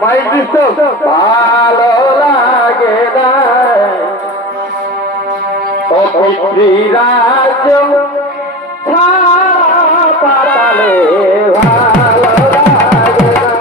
Mic disturb ভালো লাগে না ও পৃথ্বীরাজ ছাড়া পাতালে ভালো লাগে না।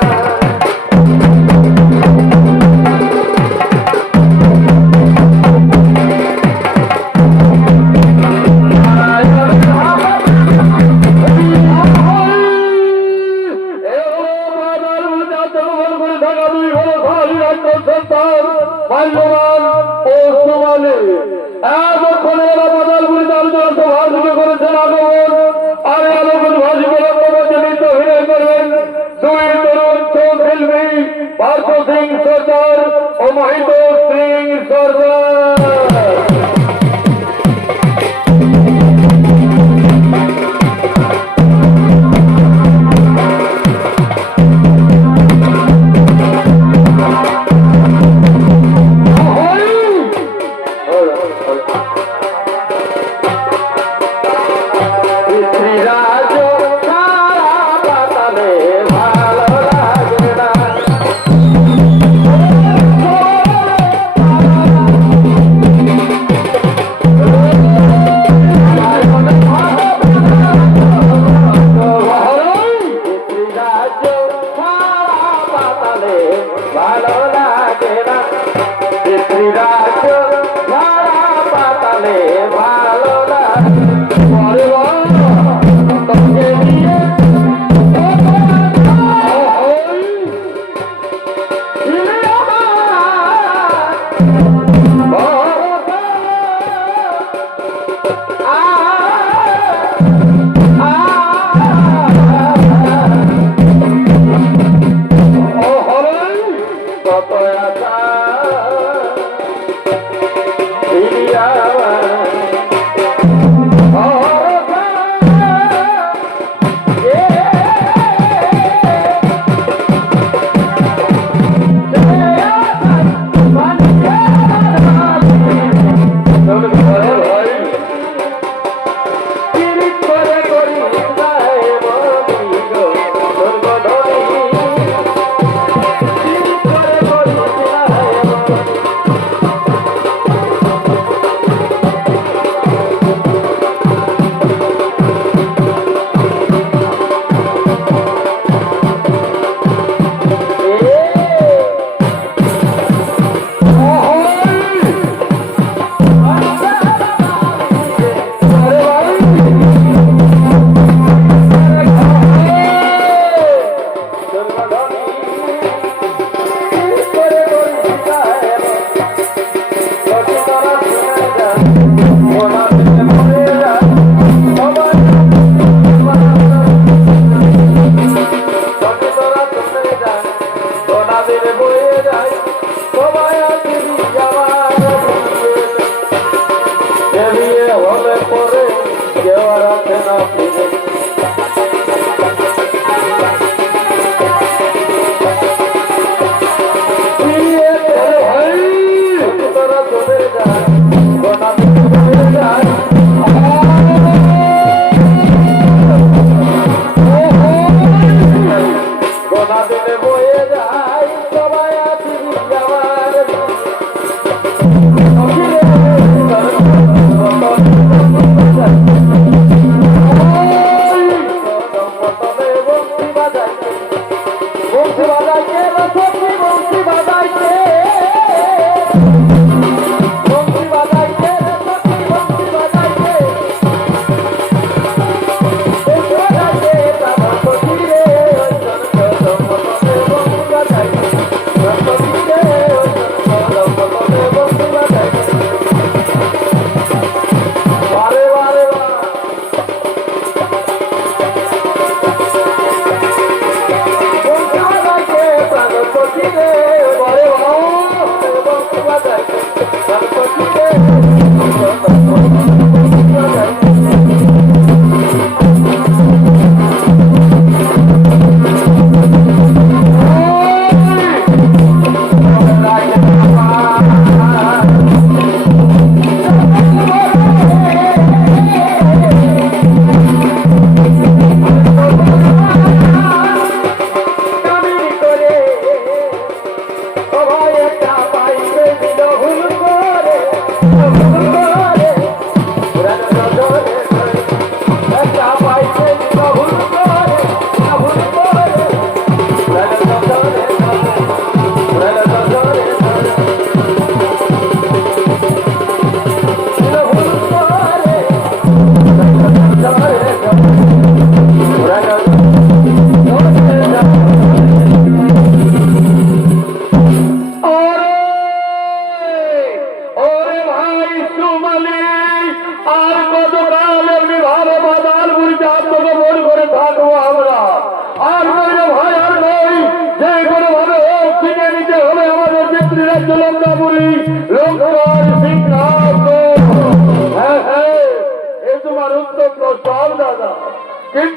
মহিত সিং সরদার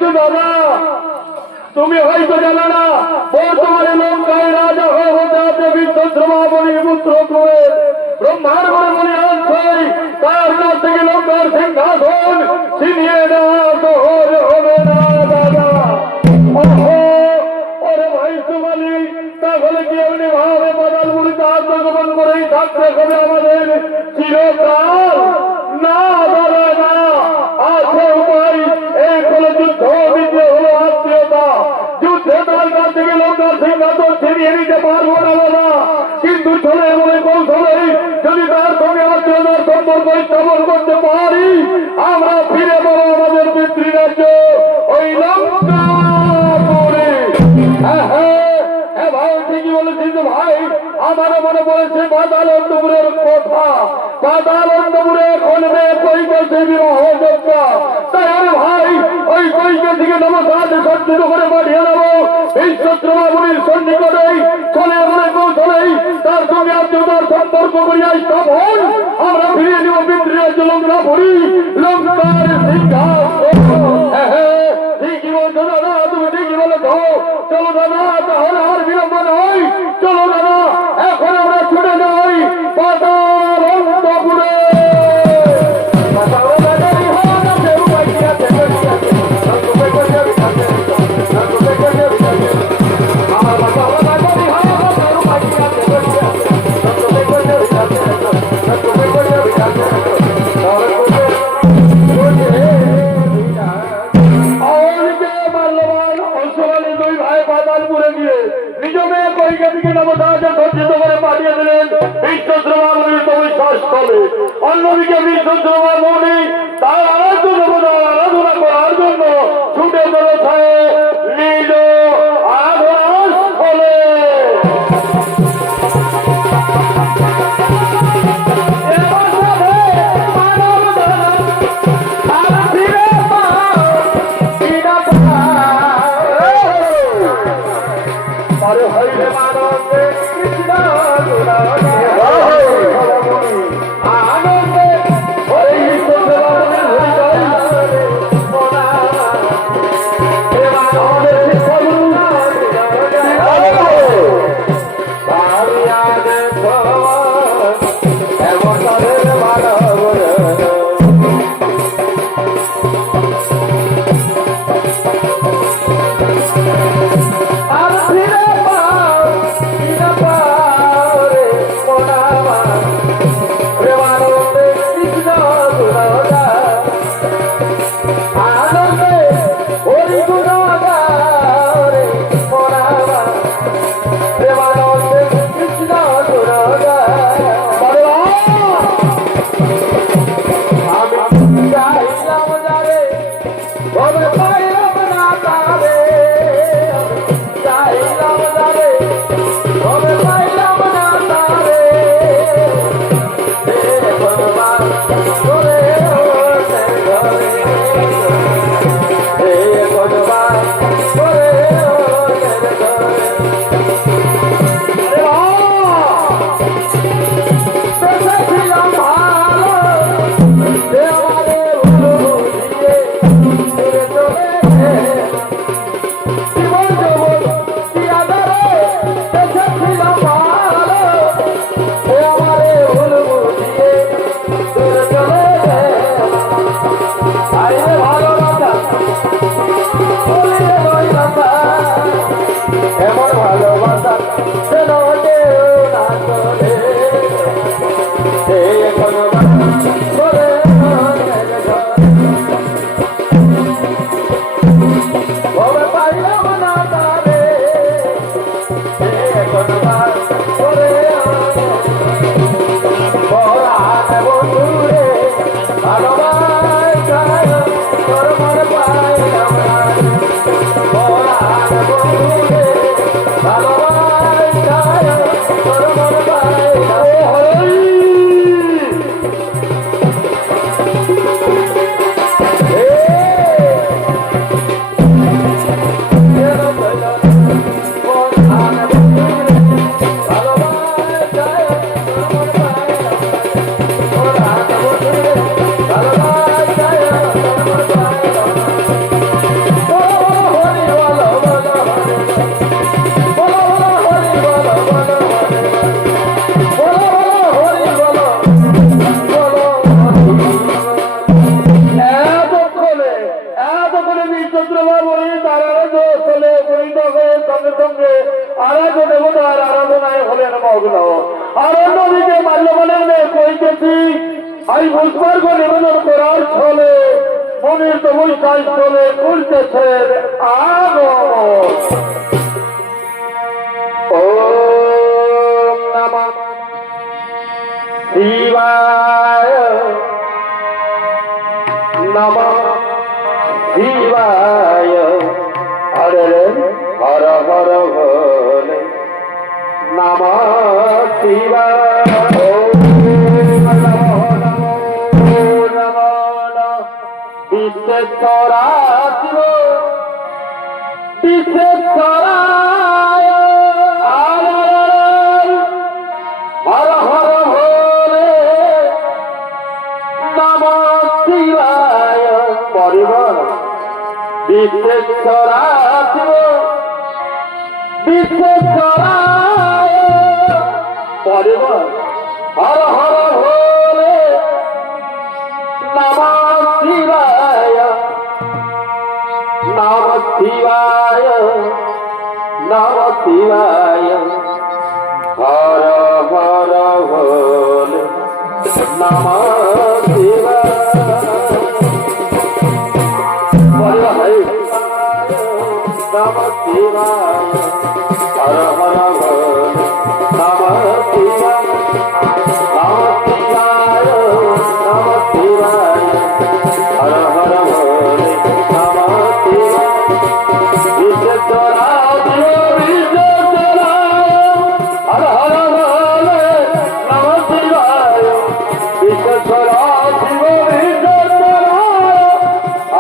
কিন্তু দাদা তুমি হয়তো জানো না বর্তমানে লঙ্কায় রাজা হয়ে হতে আছে বিশ্বশ্রমাবলী পুত্র কুবের ব্রহ্মার ঘরে মনে আছে তার কাছ থেকে লঙ্কার সিংহাসন ছিনিয়ে নেওয়া শহর হবে না দাদা। ওহো ওরে ভাই সুমালি তাহলে কি এমনি ভাবে পাতালপুরিতে আত্মগোপন করেই থাকতে হবে আমাদের চিরকাল? না দাদা না, আছে উপায়। এক হলো যুদ্ধ, দ্বিতীয় হলো আত্মীয়তা। যুদ্ধে তার কাছ থেকে লঙ্কার সিংহাসন ছিনিয়ে নিতে পারবো না দাদা, কিন্তু চলে মনে কৌশলেই যদি তার সঙ্গে আত্মীয়তার সম্পর্ক স্থাপন করতে পারি আমরা ফিরে পাবো আমাদের পিতৃরাজ্য ওই লঙ্কাপুরে। হ্যাঁ হ্যাঁ ভাই ঠিকই বলেছিস ভাই, আমারও মনে পড়েছে পাতালপুরের কথা। পাতালপুরে খনবে কৈকেশী বিবাহ যজ্ঞ। তাই আরে ভাই ওই কৈকেশীকে নমস্কার সজ্জিত করে পাঠিয়ে দেবো বিশ্বশ্রমাবলীর সন্নিকটেই। চলে মনে কৌশলেই তার সঙ্গে আত্মীয়তার সম্পর্ক করিয়া স্থাপন আমরা ফিরিয়ে নেব পিতৃরাজ্য লঙ্কাপুরী, লঙ্কার সিংহাসন। হ্যাঁ ঠিকই বলছো দাদা, তুমি ঠিকই বলেছ। চলো দাদা তাহলে আর বিলম্ব নয়, চলো দাদা এখন আমরা ছুটে যাই পাতালপুরে। অন্যদিকে বিশ্বশ্রমাবলী তার আরাধ্য দেবতার আরাধনা করার জন্য ছুটে চলেছে নিজ আরাধনার স্থলে। ভালো বিশ্বদ্রবা বলি তারা চলে পরিণত হয়ে সঙ্গে সঙ্গে আরাধ্য দেবতার আরাধনায় হলেন মগ্ন। আর অন্যদিকে মাল্যবানে কইতেছি আমি পুষ্পার্ঘ নিবেদন করার ছলে মনির তবৈশাই চলে করতেছেন আগমন। ওম নমঃ শিবায় নমঃ শিবায়। হরে হর হর ভোলে নমঃ শিবায়। বিশ্বেশ্বরা শিব বিশ্বেশ্বরায় হর হর ভোলে নমঃ শিবায়। পরিবার বিশ্বেশ্বরা শিব বিশ্বেশ্বরায় পরিবার হর হর ভোলে নমঃ শিবায় নমঃ শিবায় নমঃ শিবায়। হর হর ভোলে নমঃ শিবায়। নমঃ শিবায় হর হর ভোলে নমঃ শিবায় নমঃ শিবায় নমঃ শিবায় হর হর ভোলে নমঃ শিবায়। বিশ্বেশ্বরা শিব বিশ্বেশ্বরায় হর হর ভোলে নমঃ শিবায়। বিশ্বেশ্বরা শিব বিশ্বেশ্বরায় হর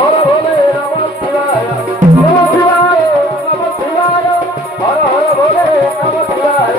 হর ভোলে নমঃ শিবায় নমঃ শিবায় নমঃ শিবায় হর হর ভোলে নমঃ শিবায় হর হর ভোলে নমঃ শিবায়।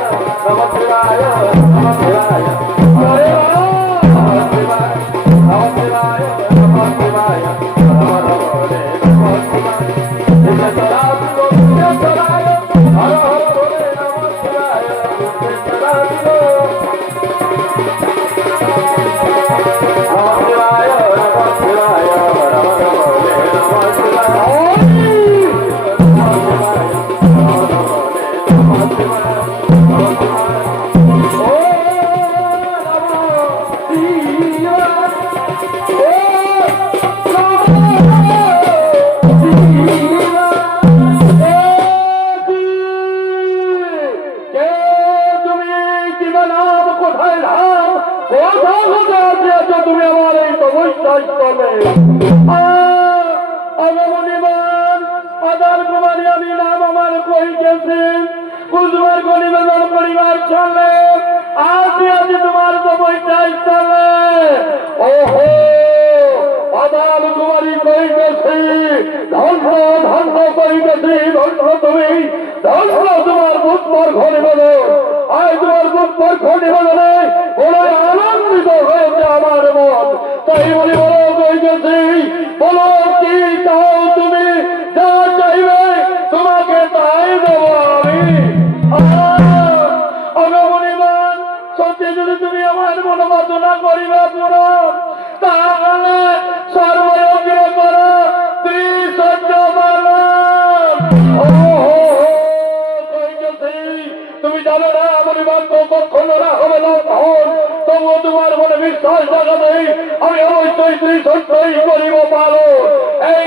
তুমি আমার এই তবৈশাই চলে আগমনিমান আদার কুমারী আমি নাম আমার কইতেছি পুষ্পার্ঘ নিবেদন করিবার চলে আজি আজি তোমার তবৈশাই চলে। ওহো আদার কুমারী কইতেছি ধন্য ধন্য করিতেছি ধন্য তুমি ধন্য তোমার পুষ্পার্ঘ নিবেদন। আজ তোমার পুষ্পার্ঘ নিবেদনে বড় আনন্দিত হয়েছে আমার মন। তাই বলি বলো কইতেছি বলো কি চাও তুমি যা চাইবে তোমাকে তাই দেবো আমি। অগমনিমান সত্যি যদি তুমি আমার মনোবাসনা করিবে পুরো তাহলে সর্বযোগ্য করো ত্রিসহ্য পালন। তুমি জানো না মনিমান তো কখনো না হবে না তবুও তোমার মনে বিশ্বাস জানা নেই আমি অবশ্যই ত্রিসহ্যই করিব পারো। এই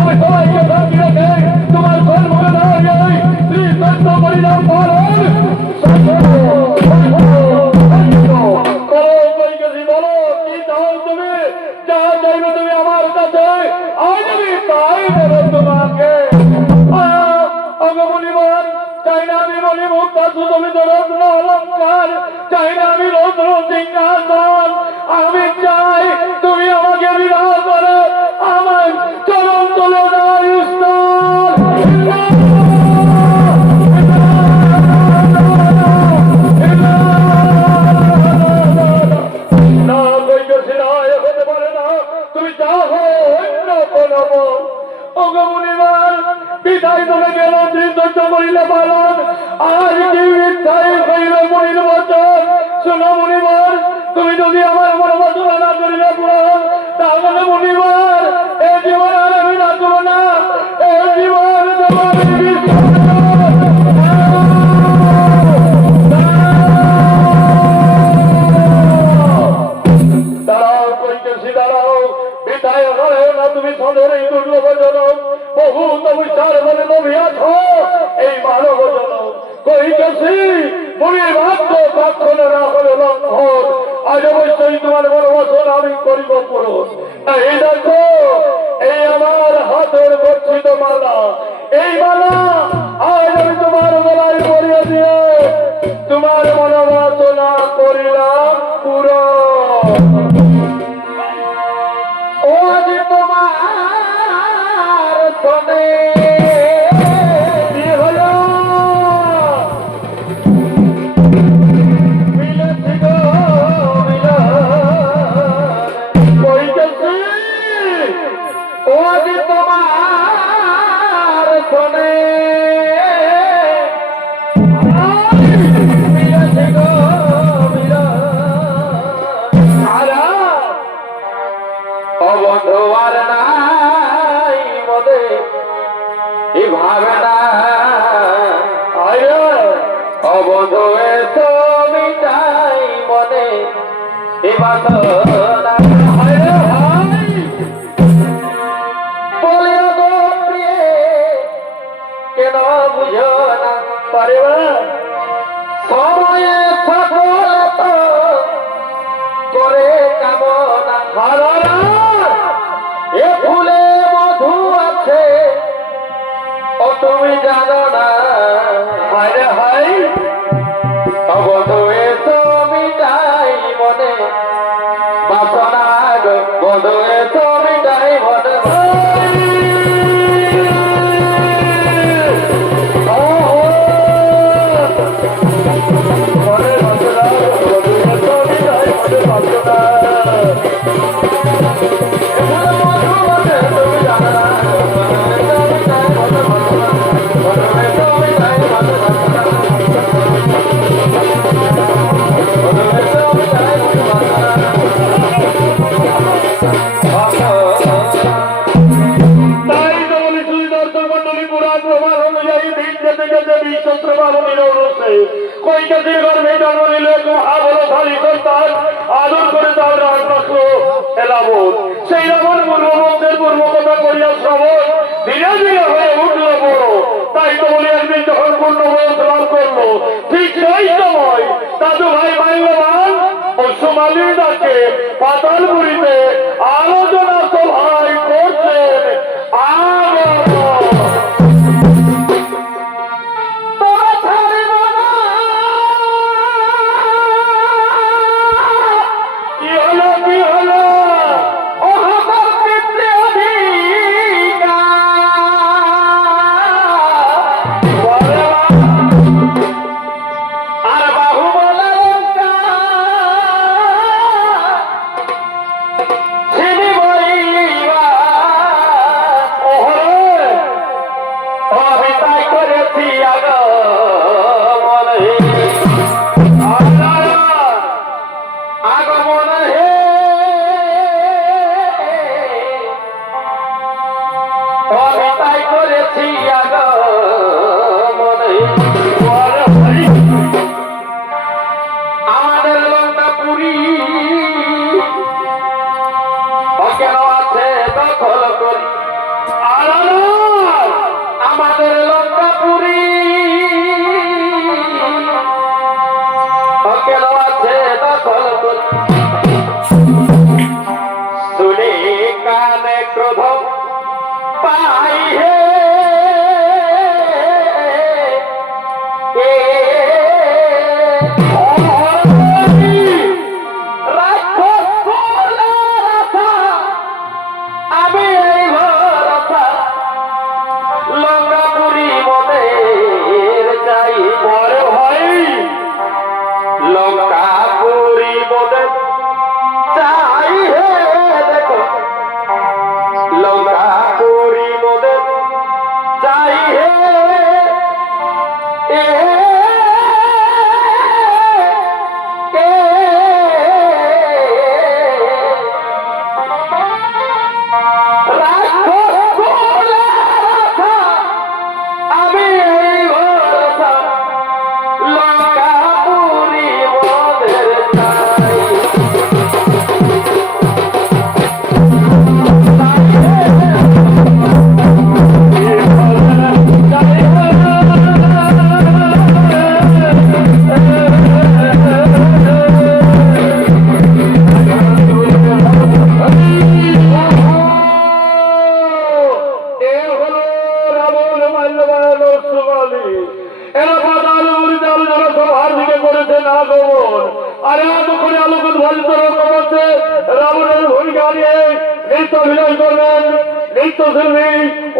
আমি সবাইকে সাক্ষী রেখে তোমার কর্মকে দাঁড়িয়ে ত্রিসহ্য করিলাম পালন। বলো কি চাও তুমি যা চাইবে তুমি আমার কাছে আজ আমি তাই দেব তোমাকে। আগমনিমান চাই না আমি মনি মুক্তা সুতমিত রত্ন অলঙ্কার, চাই না আমি রত্ন সিংহাসন, আমি চাই তুমি আমাকে বিবাহ করে আমার চরণ তুলে দেওয়ার না কইতেছি না, হতে পারে না। তুমি যাও অন্য কোন অগমনিবার পিতাই তুমি গেল ত্রিদত্ত করিলে পালন, আজ কি ইচ্ছাই হইল মনির বচন। শোনো মনিবার, তুমি যদি আমার মন বচন না করিলে পূরণ, তাহলে মনিবার এ জীবন আর আমি রাখব না, এ জীবন তোমার দাঁড়াও কইতেছি দাঁড়াও, বিদায় হয় না তুমি সদের এই দুর্লভ জনম, বহু নবিচার বলে নভিয়াছ এই মানব জনম। কইতেছি মুনির ভাগ্য তক্ষণে না হলে লঙ্ঘন, আজ অবশ্যই তোমার মনোবাসন আমি করিব পূরণ। এই দেখো এই আমার হাতের গচ্ছিত মালা, এই মালা আজ আমি তোমার গলায় পরিয়ে দিয়ে তোমার মনোবাসনা করিলাম পূরণ। ও আজ তোমার সনে কেন বুঝো না পারিবা সময়ে সফলত করে কামনা হারারা এ ফুলে মধু আছে ও তুমি জানো না। হায় হায় অবধু এসো মিটাই মনে বাসনা বধু এসো মিটাই মনে আদর করে তার রাজ রাখলো এলাবন। সেই রাবণ পূর্ববঙ্গের পূর্ব কথা করিয়া শ্রবণ ধীরে ধীরে হয়ে উঠলো বড়। তাই তো বলি একদিন যখন পূর্ণ বয়স লাভ করলো, ঠিক সেই সময় দাদু ভাই মাইলবান ও সোমালির ডাকে পাতালপুরীতে আলোচনা সভায় করছেন। Hey,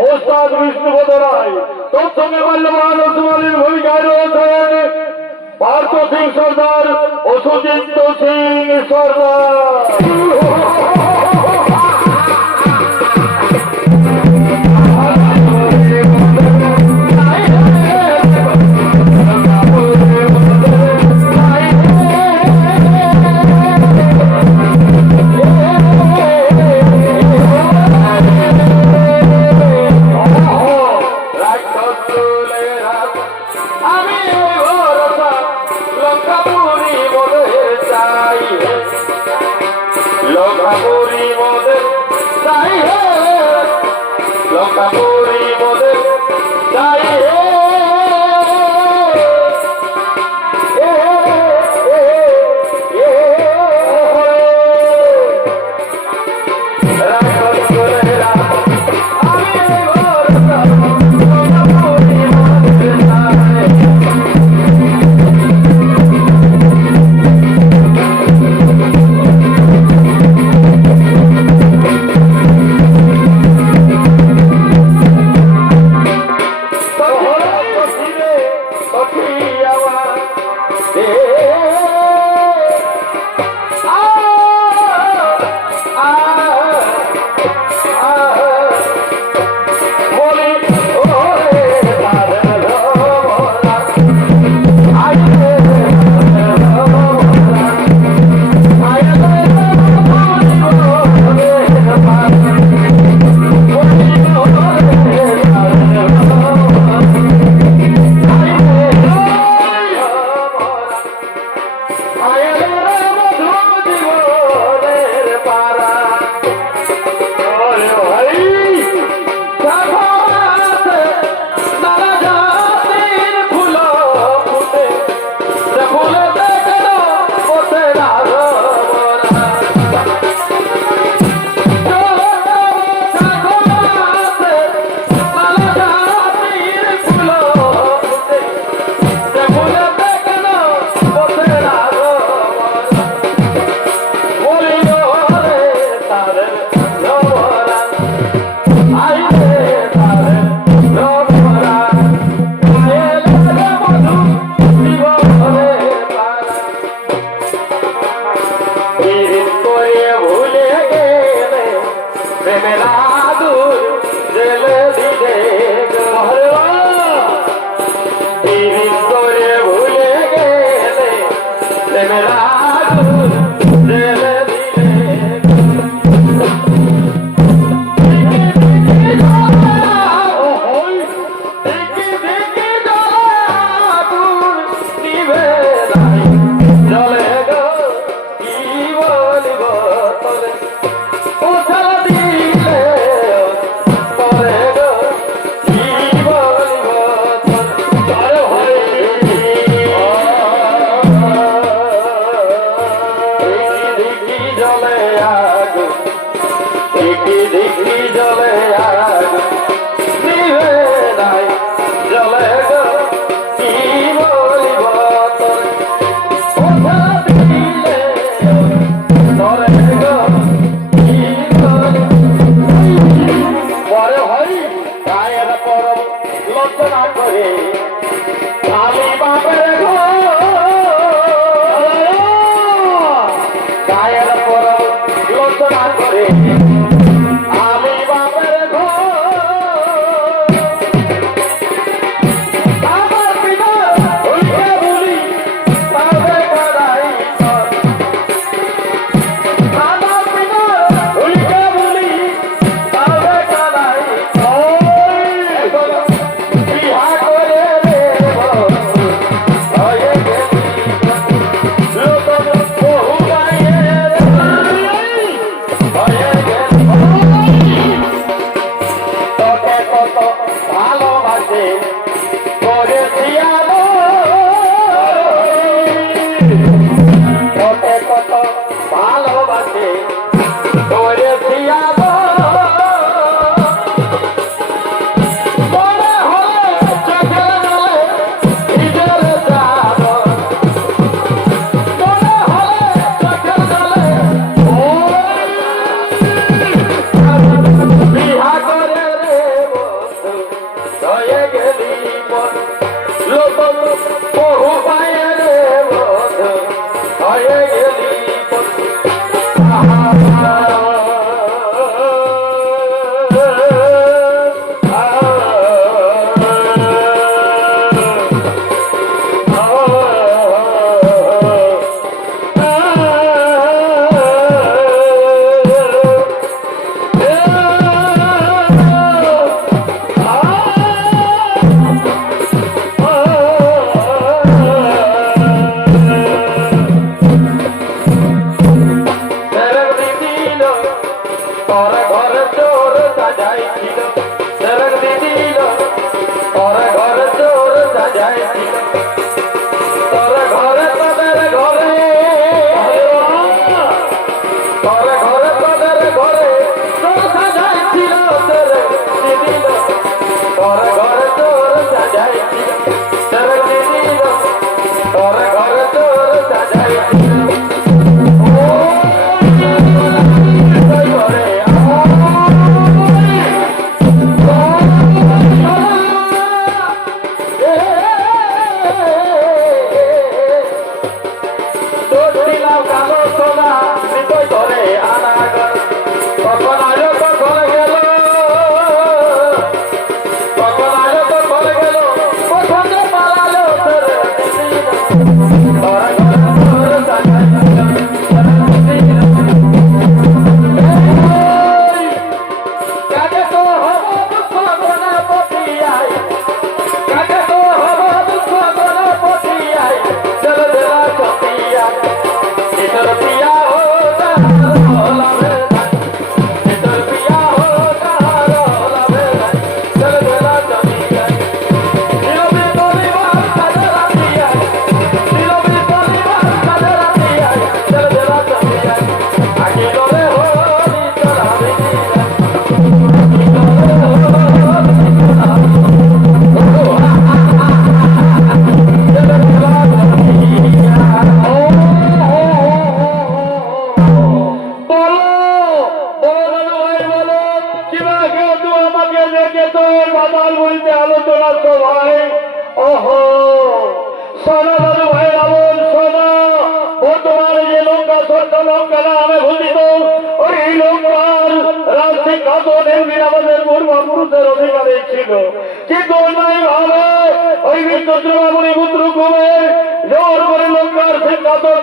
ওস্তাদ বিষ্ণুপদ রায়, তৎসঙ্গে মাল্যবান রসমালির ভূমিকায় রয়েছেন পার্থ সিং সর্দার ও সুচিন্ত সিং সর্দার।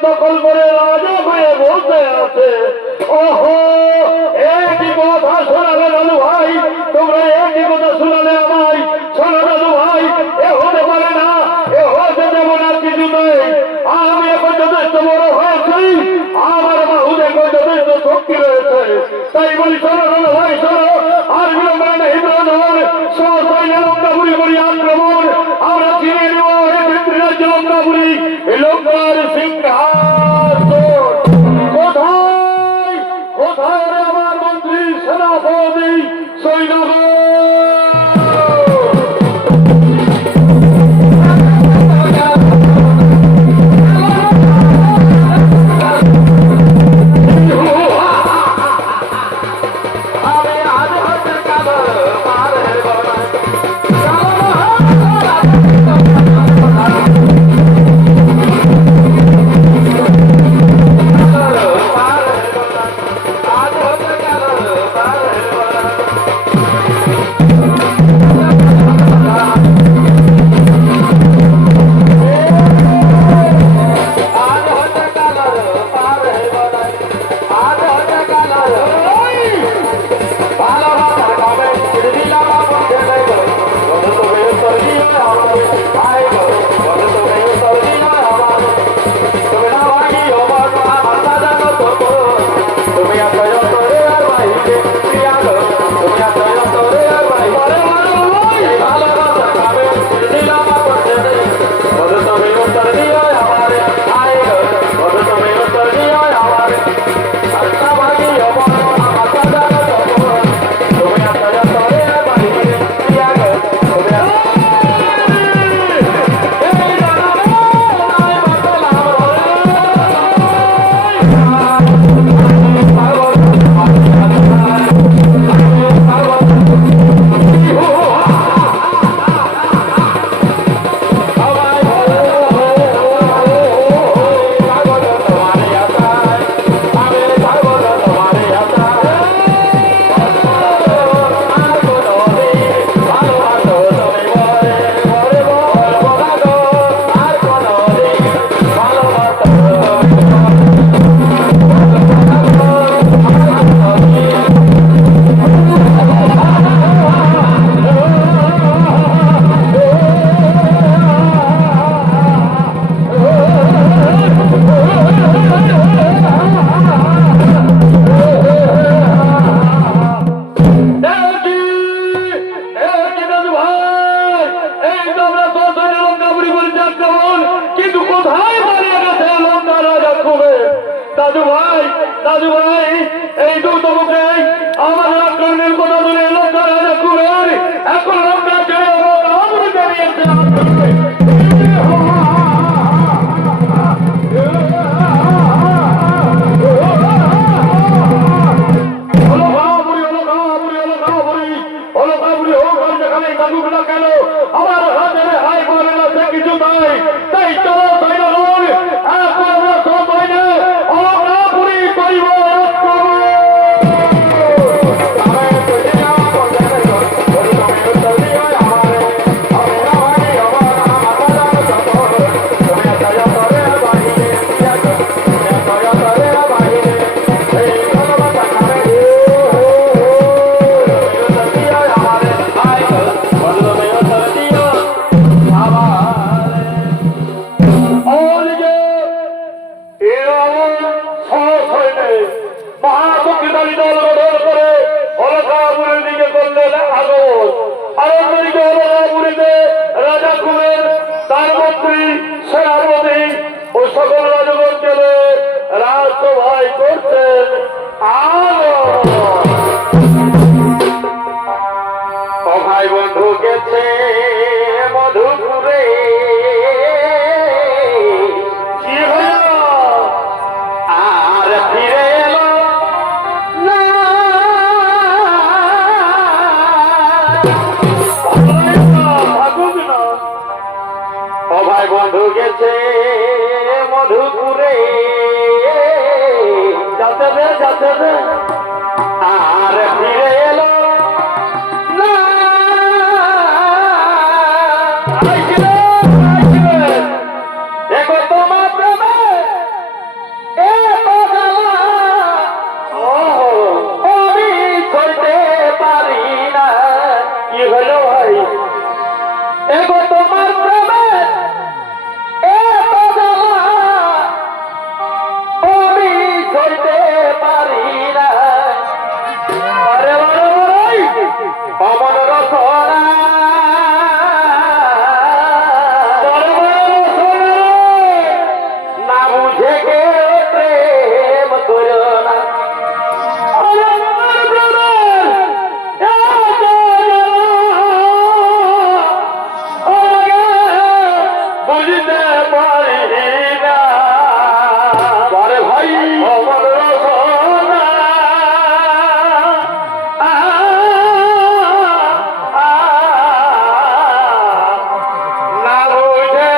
দখল করে রাজা হয়ে বসে আছে। ওহো, একই কথা শোনালে দাদু ভাই, তোমরা একই কথা শোনালে আমায়। শোনো দাদু ভাই, এ হতে পারে না, এ হতে দেব না কিছু নেই। আমি এখন যথেষ্ট বড় হয়েছি, আমার বাহুদ এখন যথেষ্ট শক্তি রয়েছে। তাই বলি শোনো দাদু ভাই, শোনো, আর বিলম্ব নেই ব্রহ্মণ সহসাইনে লঙ্কাপুরি করি আক্রমণ। আমরা চিনে নেব এই পিতৃরাজ্য লঙ্কাপুরি, এই লঙ্কার সিংহাসন। কোথায় কোথায় আমার মন্ত্রী সেনাপতি সৈন্যগণ? সকল রাজগণ গেলে রাজসভায় করছেন ও ভাই বন্ধু গেছে মধুপুরে কি হলো আর ফিরে এলো না ও ভাই বন্ধু গেছে মধুপুরে যাতে আর ফিরে এলো না দেখো তোমার প্রেমে আমি করতে পারি না কি হলো ভাই এগো তোমার প্রেমে আমি করতে পারি না আরে অমন রসনা না বুঝে গে প্রেম করো না বুঝতে পারি না পরে ভাই অমর রসনা না বুঝে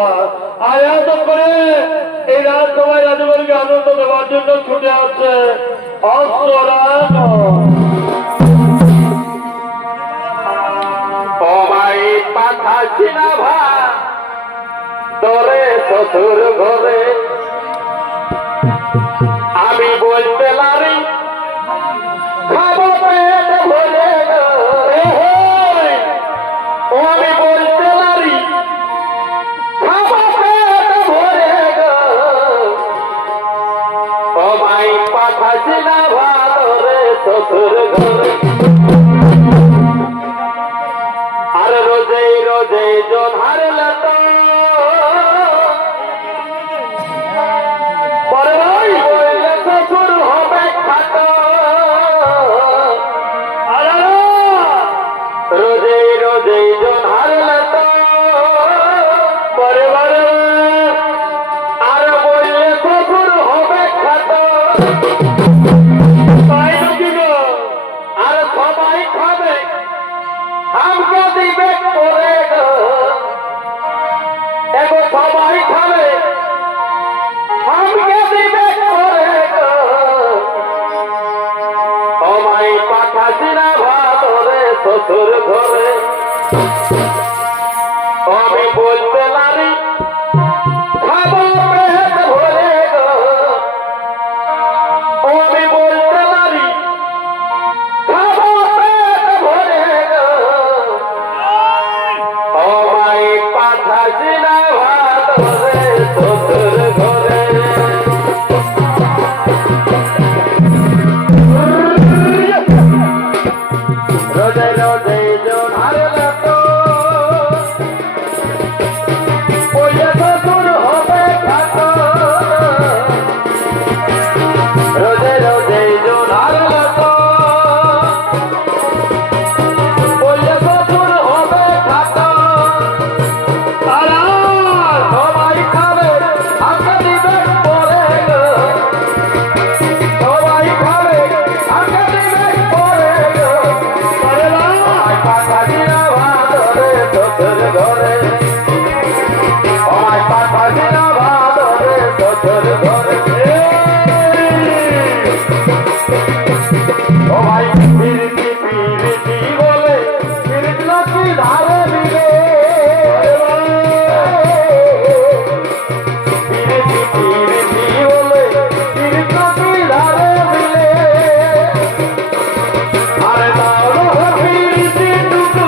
বাবা আয়াত করে এই রাজসভায় রাজবর্গে আনন্দ দেওয়ার জন্য ছুটে আসছে অস্ত্ররাজ পাঠাচ্ছি না ভা তোরে শ্বশুর ঘরে আমি বলতে পারি খাবো পেট ভরে ও আমি বলতে পারি খাবো পেট ভরে ও ভাই পাঠাচ্ছি না ভা তোরে শ্বশুর ঘরে আর রোজেই রোজেই জন হারলে তো পরে ভাই বললে শ্বশুর হবে খাত রোজেই রোজেই জন হারলে তো পরে আর বললে শ্বশুর হবে খাত তাই নাকি গো আর সবাই খাবে আমাকে দিবে করে এগো সবাই খাবে আমাকে দিবে করে আমায় পাঠাচ্ছি না ভাতরে শ্বশুর ঘরে আমি বলতে পারি খাবো পেট ভরে আমি বলতে পারি খাবো পেট ভরে আমায় পাঠাচ্ছি না ভাতরে শ্বশুর ঘরে রোজে রোজে জন হারলে তো ওই শ্বশুর হবে খাত রোজে রোজে জন হারলে তো ওই শ্বশুর হবে খাত সবাই খাবে আমাকে দিবে পরে সবাই খাবে আমাকে দিবে পরে পাঠাচ্ছি না ভাতরে শ্বশুর ঘরে আমায় পাঠাচ্ছি না ভাতরে শ্বশুর ঘরে ও ভাই পিরিতি পিরিতি বলে পিরিতি নাকি ধারে দিলে পিরিতি পিরিতি বলে পিরিতি নাকি ধারে দিলে আরে দাও পিরিতি টুকু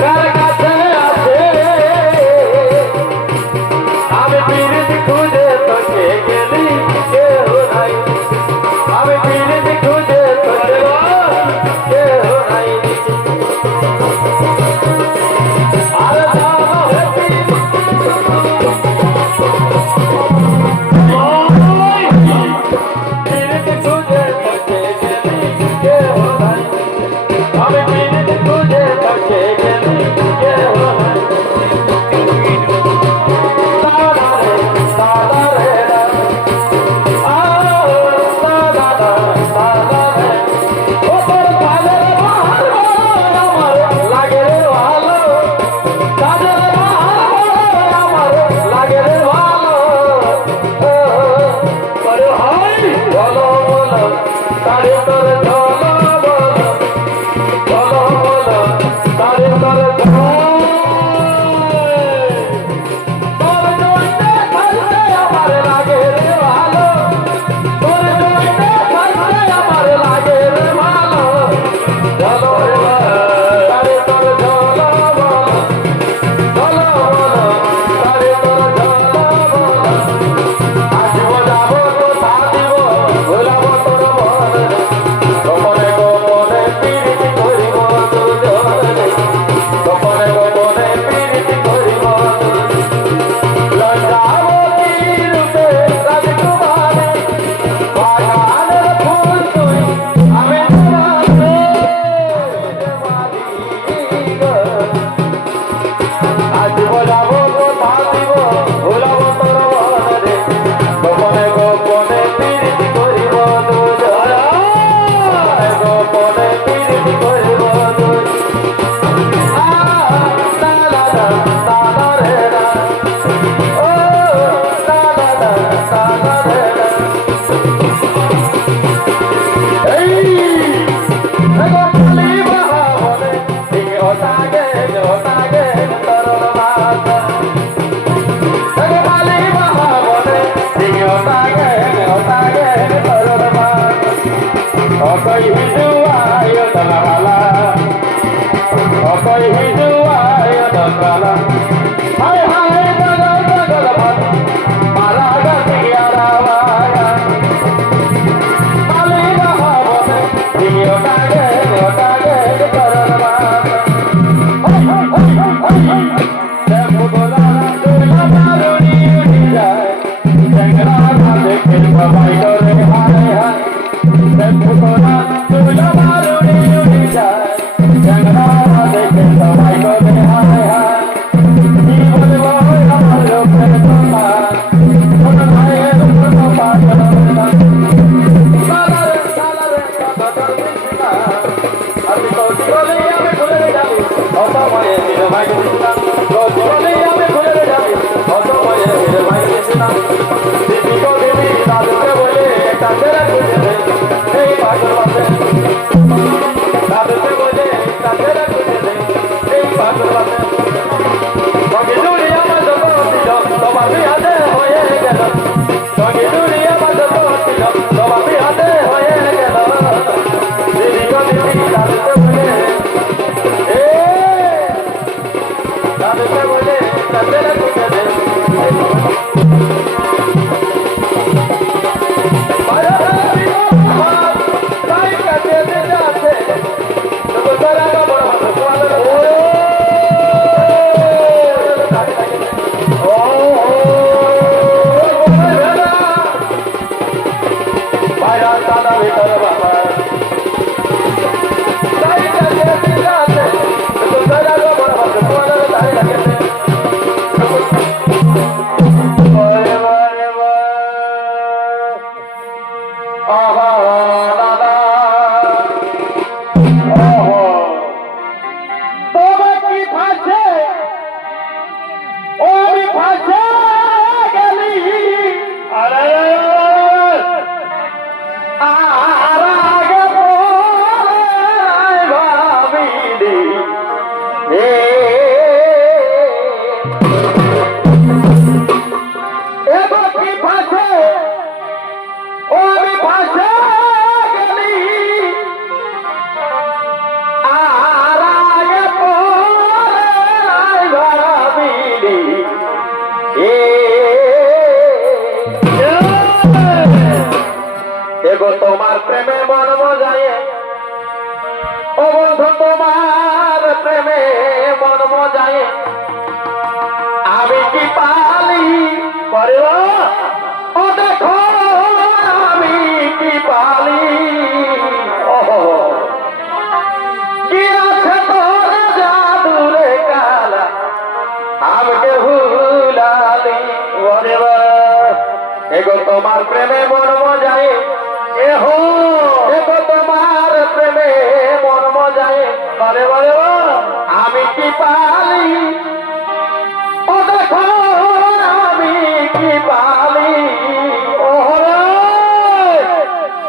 কার কাছে আছে আমি পিরিতি খুঁজে তোকে গেলি কেউ নাই আমি পিরিতি খুঁজে তোকে কেউ নাই আরে দাও পিরিতি খুঁজে তোকে গেলি কেউ নাই আমি পিরিতি খুঁজে তোকে গেলি কেউ নাই এগো তোমার প্রেমে মন মজায় ও বন্ধু তোমার প্রেমে মন মজায় আমি কি পালি করে ও দেখো আমি কি পালি কি আছে তোর জাদুরে কালা আমাকে ভুলালি ওরে এগো তোমার প্রেমে মন মজায় এহো এগো তোমার প্রেমে মন মজায় বলে বলে আমি কি পালি ও দেখো আমি কি পালি ওরে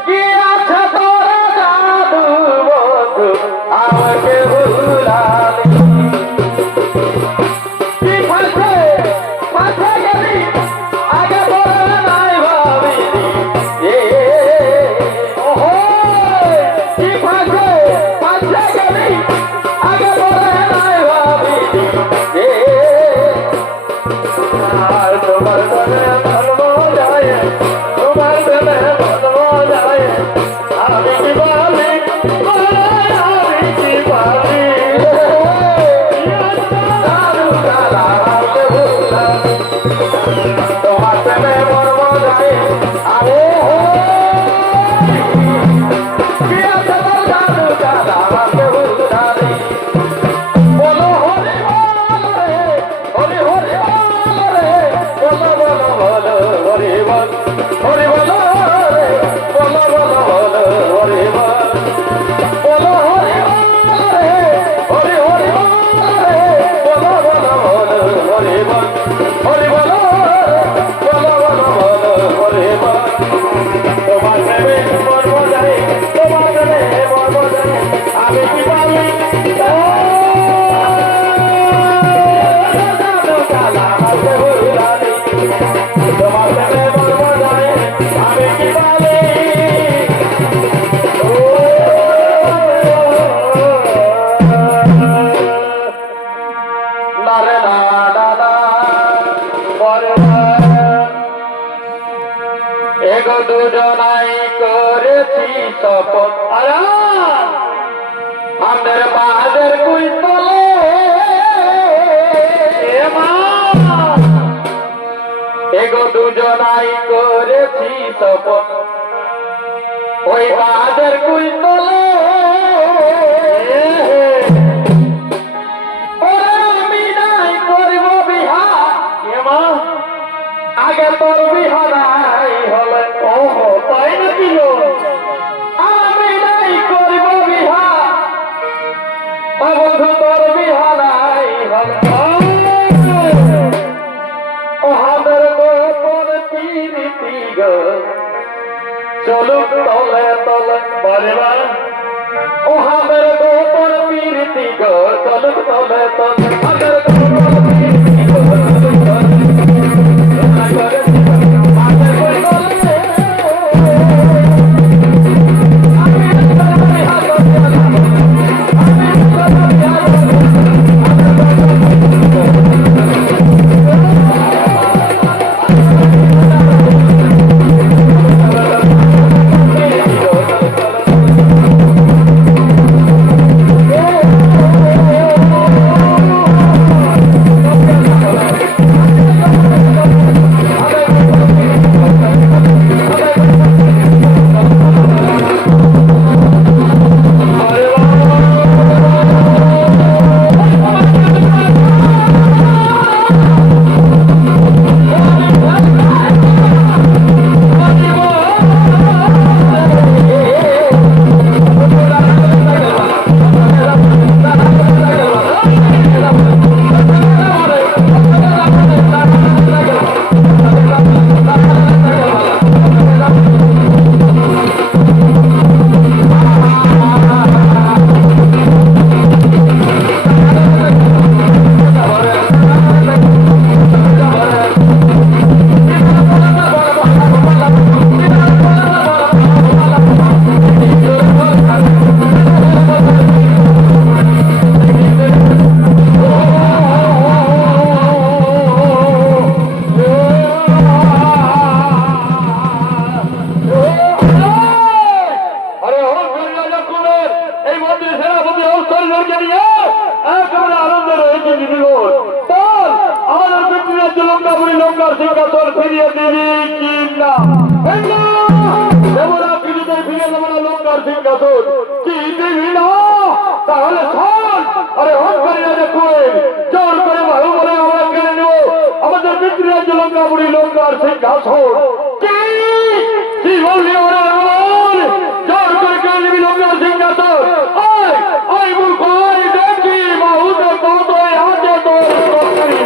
কি আছে তোর জাদু বন্ধু আমাকে ভুলালি কি ফাঁসে ফাঁসে গেলি আগে বলে নাই ভাবিনি ওহো কি ফাঁসে ফাঁসে গেলি আগে বলে নাই ভাবিনি আর তোমার মনে ধর্ম যায় তোমার মনে ধর্ম যায় আমি কি বলি আমি কি বলি তোমার প্রেমে মর্ম যায় আরে কি আছে তোর জাদু কালা আমাকে ভুলালি বলো হরি বল রে হরি হরি বল রে বলো বলো বলো হরি বল হরি বলো রে বলো বলো বলো হরি বল বলো হরি বল রে হরি হরি বল রে বলো বলো বলো হরি বল হরি বলো বলো বলো বলো হরি বল তোমার প্রেমে মর্ম যায় তোমার প্রেমে মর্ম যায় আমি কি পারি কালা আমাকে ভুলালি তোমার প্রেমে মর্ম যায় আমি কি পারি নারে না দাদা এগো দুজনাই করেছি শপথ আমাদের বাদের কুই তলে এগো দুজনাই করেছি শপথ ওই বাদের কুই তলে আমি নাই করিব বিহা আগে তোর বিহা নাই হলে ওহো তাই নাকি আমি নাই করিব বিহা বন্ধু তোর বিহা নাই হলে ওহাদের গোপন প্রীতি গো চলুক তলে তলে পরিবার ওহাদের গোপন প্রীতি গো চলুক তলে তলে আমাদের গোপন প্রীতি গো চলুক তলে সিংহাসন ফিরিয়ে দিবি কি না? দেবরা কিছুতে ফিরে দেবো না লঙ্কার সিংহাসন, কি দিবি না? তাহলে শোন, আরে হকারি রাজা কোয়েল জোর করে ভালো বলে আমরা কেড়ে নেব আমাদের পিতৃরাজ্য লঙ্কাপুরী লঙ্কার সিংহাসন। কি বললি ওরা রাবণ? জোর করে কেড়ে নিবি লঙ্কার সিংহাসন? আই মূর্খ, দেখি বাহুতে কত হাতে তোর হকারি।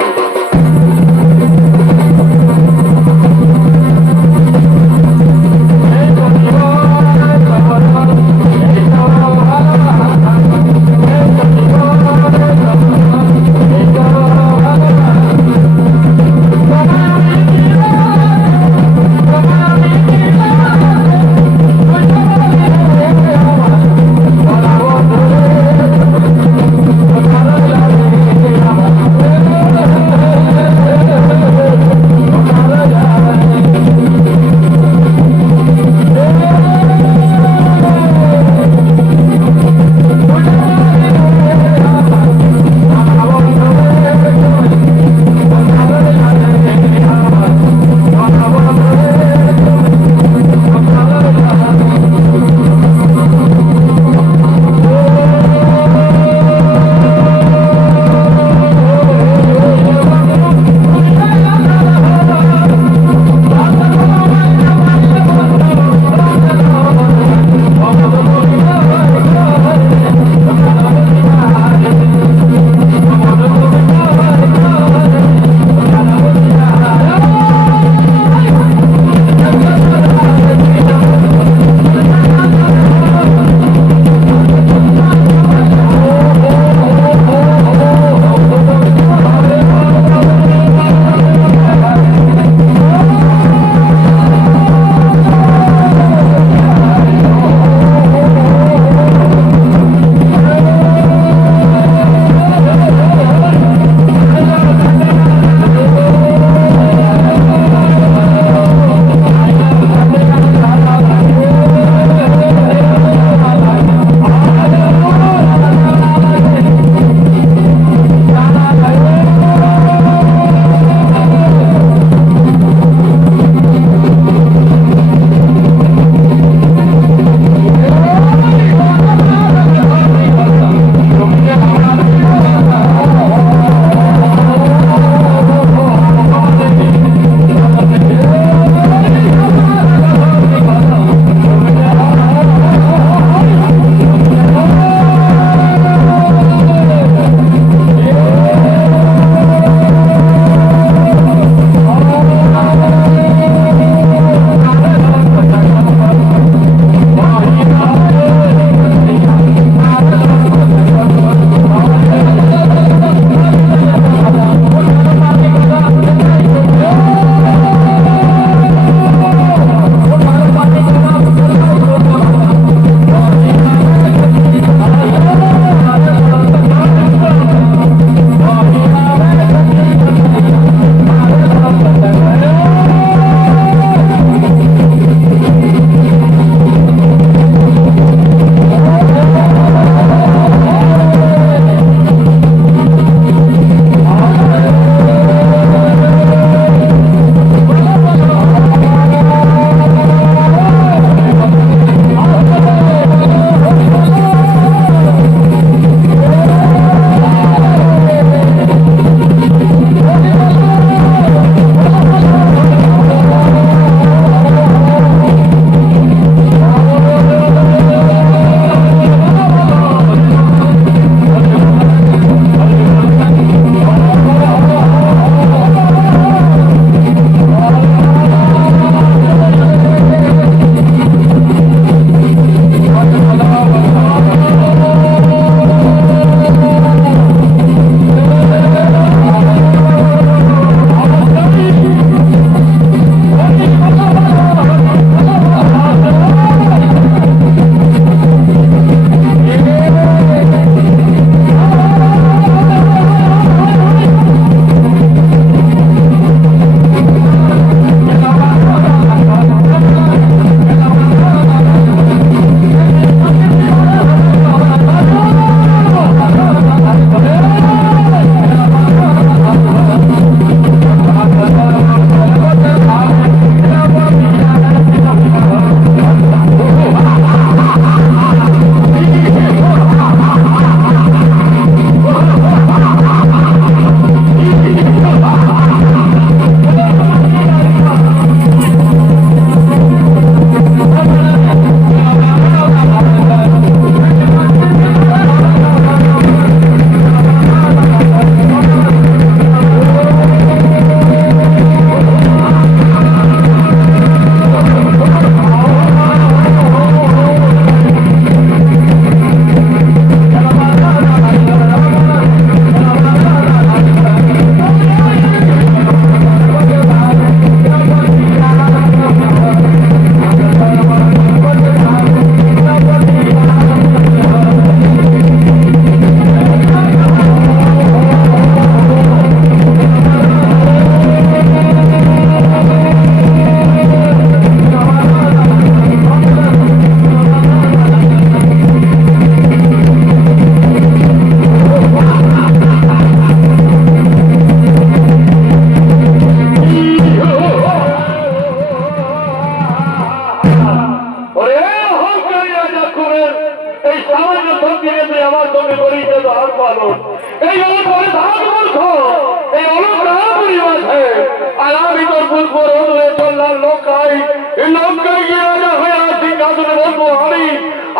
বসবো রোদে চললাম নৌকায়, এই নৌকায় গিয়ে রাজা হয়ে আছি কাজলে বসবো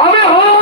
আমি হলাম